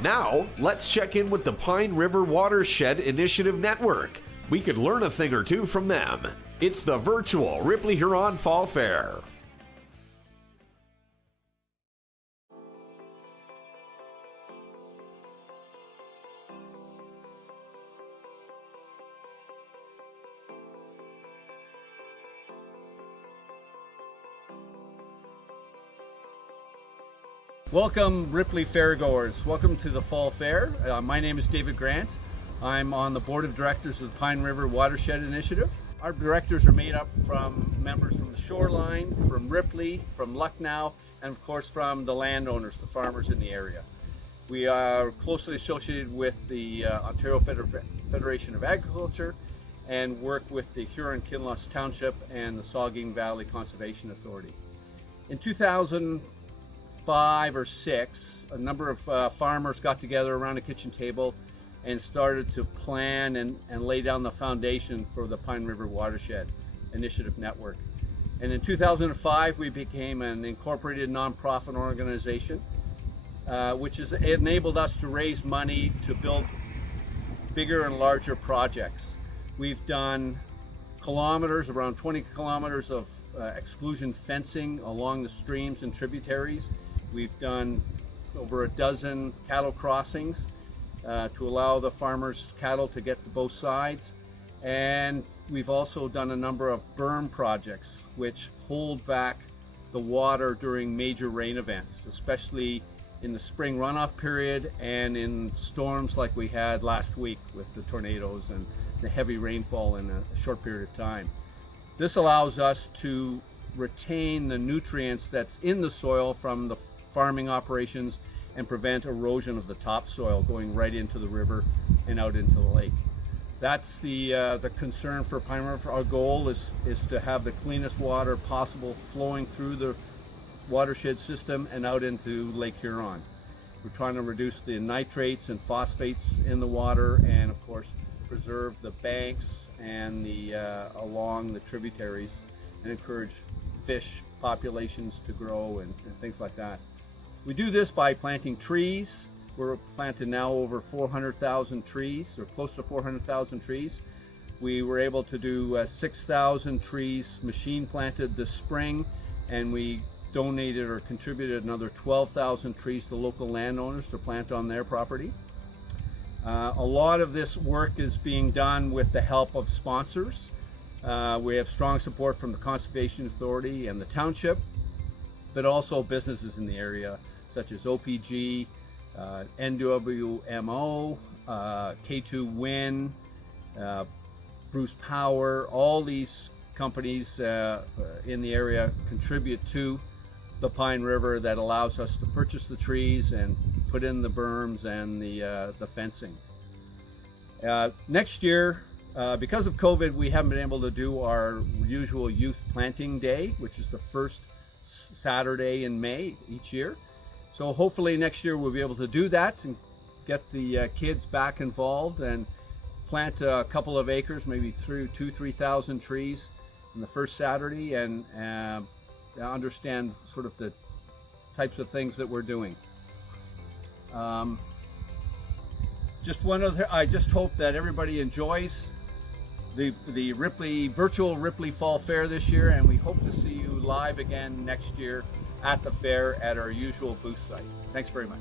Now, let's check in with the Pine River Watershed Initiative Network. We could learn a thing or two from them. It's the virtual Ripley-Huron Fall Fair. Welcome, Ripley Fairgoers. Welcome to the Fall Fair. My name is David Grant. I'm on the board of directors of the Pine River Watershed Initiative. Our directors are made up from members from the Shoreline, from Ripley, from Lucknow, and of course from the landowners, the farmers in the area. We are closely associated with the Ontario Federation of Agriculture and work with the Huron-Kinloss Township and the Saugeen Valley Conservation Authority. In 2005 or 6, a number of farmers got together around a kitchen table and started to plan and lay down the foundation for the Pine River Watershed Initiative Network. And in 2005, we became an incorporated nonprofit organization, which has enabled us to raise money to build bigger and larger projects. We've done kilometers, around 20 kilometers of exclusion fencing along the streams and tributaries. We've done over a dozen cattle crossings to allow the farmers' cattle to get to both sides. And we've also done a number of berm projects which hold back the water during major rain events, especially in the spring runoff period and in storms like we had last week with the tornadoes and the heavy rainfall in a short period of time. This allows us to retain the nutrients that's in the soil from the farming operations and prevent erosion of the topsoil going right into the river and out into the lake. That's the concern for Pine River. Our goal is to have the cleanest water possible flowing through the watershed system and out into Lake Huron. We're trying to reduce the nitrates and phosphates in the water and of course preserve the banks and along the tributaries and encourage fish populations to grow and things like that. We do this by planting trees. We're planted now over 400,000 trees, or close to 400,000 trees. We were able to do 6,000 trees machine planted this spring, and we donated or contributed another 12,000 trees to local landowners to plant on their property. A lot of this work is being done with the help of sponsors. We have strong support from the Conservation Authority and the township, but also businesses in the area such as OPG, NWMO, K2 Wind, Bruce Power. All these companies in the area contribute to the Pine River that allows us to purchase the trees and put in the berms and the fencing. Next year, because of COVID, we haven't been able to do our usual youth planting day, which is the first Saturday in May each year. So hopefully next year we'll be able to do that and get the kids back involved and plant a couple of acres, maybe 3,000 trees on the first Saturday, and understand sort of the types of things that we're doing. Just one other, I just hope that everybody enjoys the virtual Ripley Fall Fair this year, and we hope to see you live again next year at the fair at our usual booth site. Thanks very much.